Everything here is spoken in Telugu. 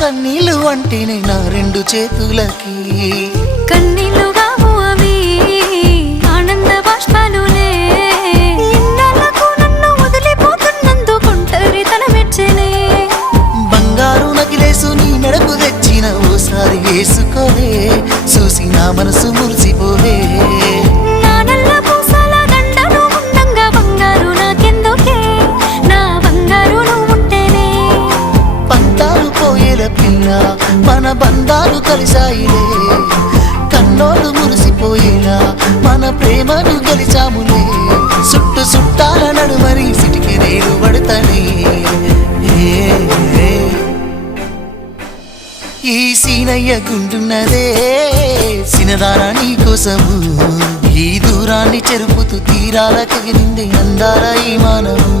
కన్నీళ్ళు అంటేనే నా రెండు చేతులకి కన్నీళ్ళు కావు అవి ఆనంద బాష్పాలులే ఇన్నాళ్లకు నన్ను వదిలిపోతున్నందుకు ఒంటరితనం మెచ్చనే బంగారు నగిలేసు నీ మెడకు తెచ్చిన ఓసారి వేసుకోవే చూసి నా మనసు మురిసిపోవే నా నల్ల పూసల దండను ఉండంగా బంగారు నాకెందుకే నా బంగారు నువ్వు ఉంటేనే పంతాలు పోయేల పిల్ల మన బంధాలు కలిసాయిలే కన్నోళ్ళు మురిసిపోయేలా మన ప్రేమను గెలిచాములే చుట్టు చుట్టాల నడుమని సిటికి నేను పడతానే ఈ సీనయ్య గుంటున్నదే సినదారా నీ కోసము ఈ దూరాన్ని చెరుపుతూ తీరాల కగిలింది అందాల ఈ మానవు